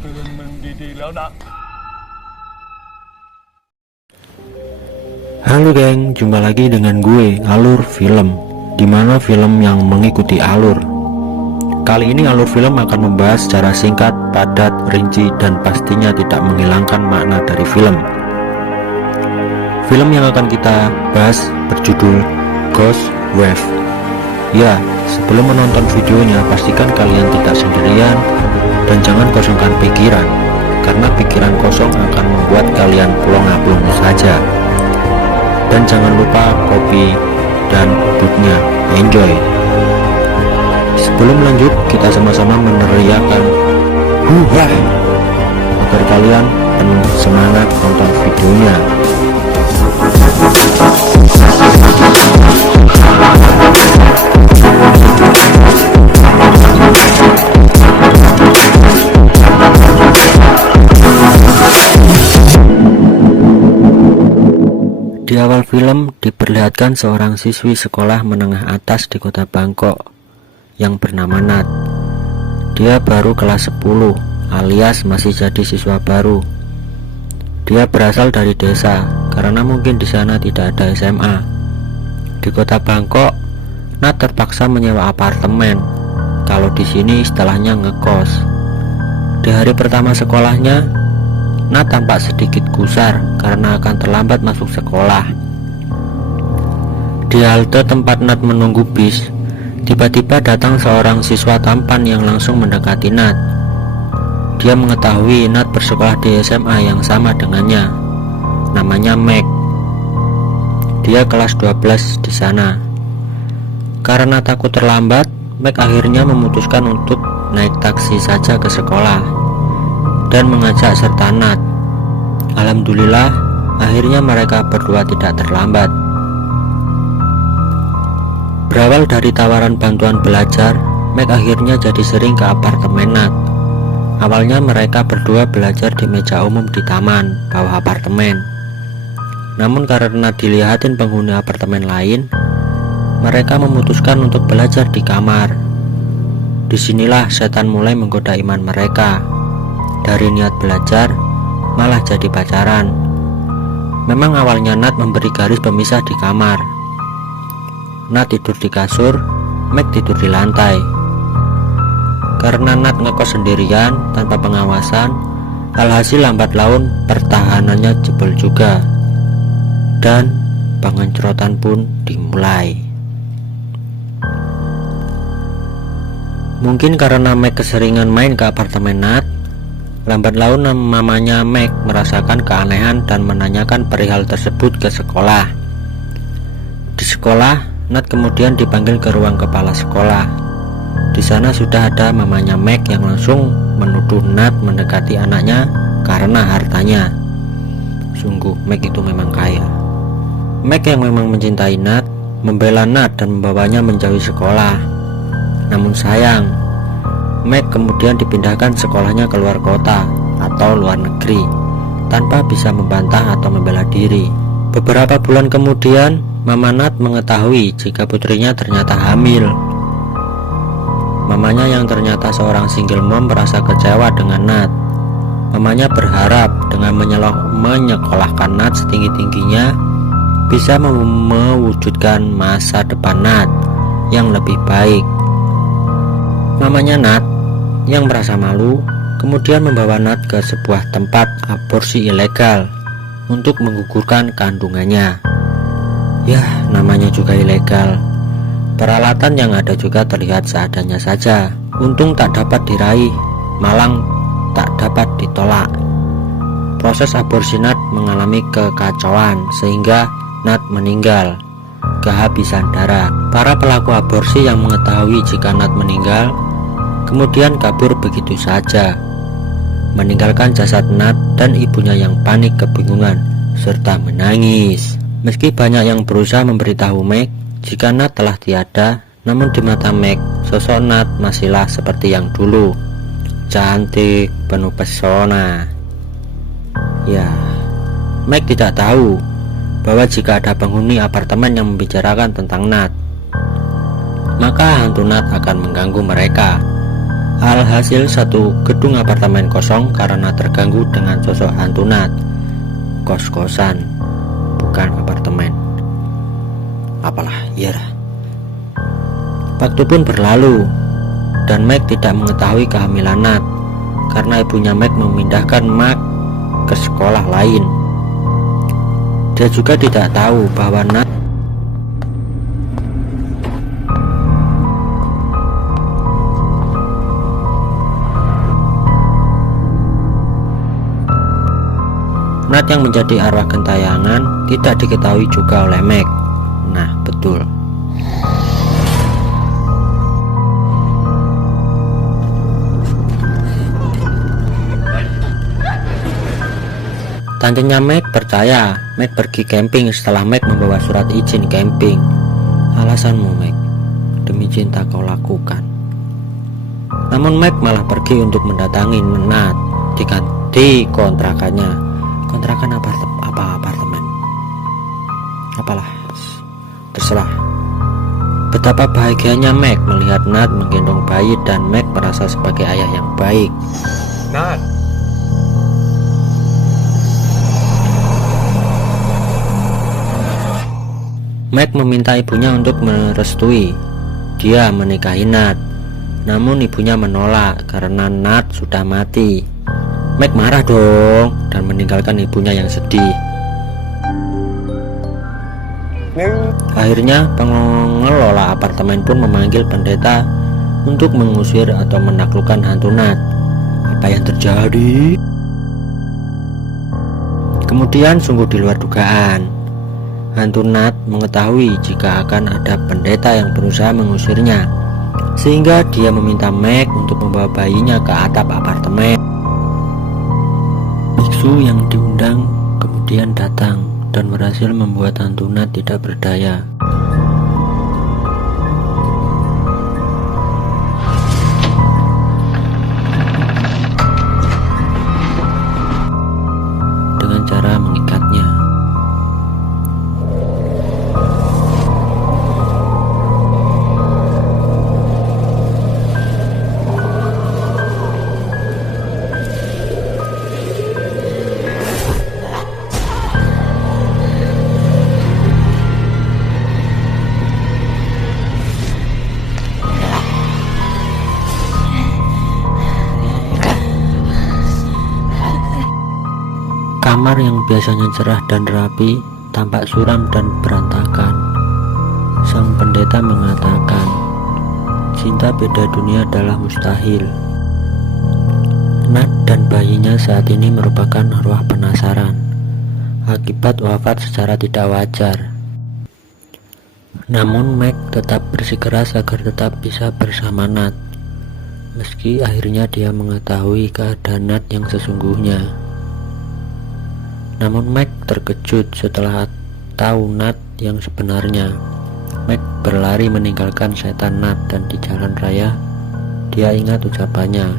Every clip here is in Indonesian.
เตือนมึงดีๆแล้วนะ Halo geng, jumpa lagi dengan gue, Alur Film, dimana film yang mengikuti alur. Kali ini alur film akan membahas secara singkat, padat, rinci, dan pastinya tidak menghilangkan makna dari film. Film yang akan kita bahas berjudul Ghost Wave. Ya, sebelum menonton videonya, pastikan kalian tidak sendirian dan jangan kosongkan pikiran, karena pikiran kosong akan membuat kalian plong-plong saja. Dan jangan lupa kopi dan bootnya. Enjoy. Sebelum lanjut, kita sama-sama meneriakan huha agar kalian penuh semangat nonton videonya. Di awal film diperlihatkan seorang siswi sekolah menengah atas di kota Bangkok yang bernama Nat. Dia baru kelas 10 alias masih jadi siswa baru. Dia berasal dari desa karena mungkin di sana tidak ada SMA. Di kota Bangkok, Nat terpaksa menyewa apartemen. Kalau di sini istilahnya ngekos. Di hari pertama sekolahnya, Nat tampak sedikit gusar karena akan terlambat masuk sekolah. Di halte tempat Nat menunggu bis, tiba-tiba datang seorang siswa tampan yang langsung mendekati Nat. Dia mengetahui Nat bersekolah di SMA yang sama dengannya. Namanya Meg. Dia kelas 12 di sana. Karena takut terlambat, Meg akhirnya memutuskan untuk naik taksi saja ke sekolah dan mengajak serta Nat. Alhamdulillah, akhirnya mereka berdua tidak terlambat. Berawal dari tawaran bantuan belajar, Meg akhirnya jadi sering ke apartemen Nat. Awalnya mereka berdua belajar di meja umum di taman bawah apartemen. Namun karena dilihatin penghuni apartemen lain, mereka memutuskan untuk belajar di kamar. Disinilah setan mulai menggoda iman mereka. Dari niat belajar, malah jadi pacaran. Memang awalnya Nat memberi garis pemisah di kamar. Nat tidur di kasur, Meg tidur di lantai. Karena Nat ngekos sendirian tanpa pengawasan, alhasil lambat laun pertahanannya jebol juga. Dan pengencrotan pun dimulai. Mungkin karena Meg keseringan main ke apartemen Nat, lambat laun mamanya Meg merasakan keanehan dan menanyakan perihal tersebut ke sekolah. Di sekolah, Nat kemudian dipanggil ke ruang kepala sekolah. Di sana sudah ada mamanya Meg yang langsung menuduh Nat mendekati anaknya karena hartanya. Sungguh Meg itu memang kaya. Meg yang memang mencintai Nat, membela Nat dan membawanya menjauhi sekolah. Namun sayang, Meg kemudian dipindahkan sekolahnya ke luar kota atau luar negeri tanpa bisa membantah atau membela diri. Beberapa bulan kemudian, Mama Nat mengetahui jika putrinya ternyata hamil. Mamanya yang ternyata seorang single mom merasa kecewa dengan Nat. Mamanya berharap dengan menyekolahkan Nat setinggi-tingginya bisa mewujudkan masa depan Nat yang lebih baik. Mamanya Nat yang merasa malu kemudian membawa Nat ke sebuah tempat aborsi ilegal untuk menggugurkan kandungannya. Yah, namanya juga ilegal. Peralatan yang ada juga terlihat seadanya saja. Untung tak dapat diraih, malang tak dapat ditolak. Proses aborsi Nat mengalami kekacauan sehingga Nat meninggal kehabisan darah. Para pelaku aborsi yang mengetahui jika Nat meninggal kemudian kabur begitu saja, meninggalkan jasad Nat dan ibunya yang panik kebingungan serta menangis. Meski banyak yang berusaha memberitahu Meg jika Nat telah tiada, namun di mata Meg, sosok Nat masihlah seperti yang dulu, cantik, penuh pesona. Ya, Meg tidak tahu bahwa jika ada penghuni apartemen yang membicarakan tentang Nat, maka hantu Nat akan mengganggu mereka. Hal Alhasil satu gedung apartemen kosong karena terganggu dengan sosok hantu Nat. Kos-kosan, bukan apartemen. Apalah, ya. Waktu pun berlalu dan Meg tidak mengetahui kehamilan Nat karena ibunya Meg memindahkan Meg ke sekolah lain. Dia juga tidak tahu bahwa Nat yang menjadi arwah gentayangan tidak diketahui juga oleh Meg. Nah, betul. Tantenya Meg percaya Meg pergi camping setelah Meg membawa surat izin camping. Alasanmu, Meg, demi cinta kau lakukan. Namun Meg malah pergi untuk mendatangi Nat di kontrakannya. Kontrakan apartemen, apalah, terserah. Betapa bahagianya Meg melihat Nat menggendong bayi dan Meg merasa sebagai ayah yang baik. Nat, Meg meminta ibunya untuk merestui dia menikahi Nat. Namun ibunya menolak karena Nat sudah mati. Meg marah dong dan meninggalkan ibunya yang sedih. Akhirnya pengelola apartemen pun memanggil pendeta untuk mengusir atau menaklukkan hantu Nat. Apa yang terjadi? Kemudian sungguh di luar dugaan, hantu Nat mengetahui jika akan ada pendeta yang berusaha mengusirnya, sehingga dia meminta Meg untuk membawa bayinya ke atap apartemen. Biksu yang diundang kemudian datang dan berhasil membuat hantu Nat tidak berdaya. Dengan cara mengikatnya. Kamar yang biasanya cerah dan rapi tampak suram dan berantakan. Sang pendeta mengatakan, cinta beda dunia adalah mustahil. Nat dan bayinya saat ini merupakan arwah penasaran akibat wafat secara tidak wajar. Namun Meg tetap bersikeras agar tetap bisa bersama Nat, meski akhirnya dia mengetahui keadaan Nat yang sesungguhnya. Namun Meg terkejut setelah tahu Nat yang sebenarnya. Meg berlari meninggalkan setan Nat dan di jalan raya dia ingat ucapannya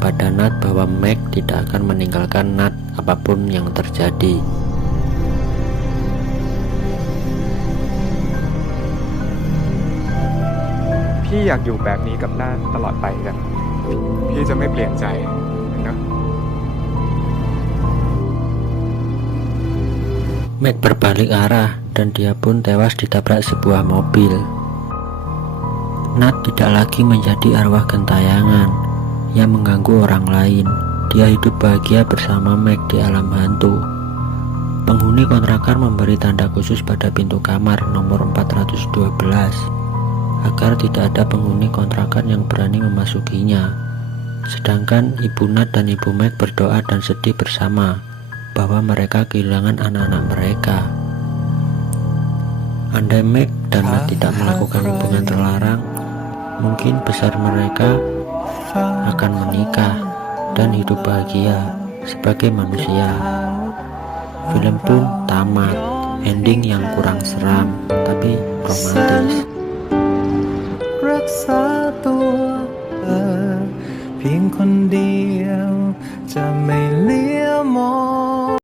pada Nat bahwa Meg tidak akan meninggalkan Nat apapun yang terjadi.พี่อยากอยู่แบบนี้กับน่านตลอดไปกันพี่จะไม่เปลี่ยนใจนะ Meg berbalik arah dan dia pun tewas ditabrak sebuah mobil. Nat tidak lagi menjadi arwah gentayangan yang mengganggu orang lain. Dia hidup bahagia bersama Meg di alam hantu. Penghuni kontrakan memberi tanda khusus pada pintu kamar nomor 412 agar tidak ada penghuni kontrakan yang berani memasukinya. Sedangkan ibu Nat dan ibu Meg berdoa dan sedih bersama bahwa mereka kehilangan anak-anak mereka. Andai Meg dan Nat tidak melakukan hubungan terlarang, mungkin besar mereka akan menikah dan hidup bahagia sebagai manusia. Film pun tamat, ending yang kurang seram tapi romantis. รักษาตัวเพียงคนเดียว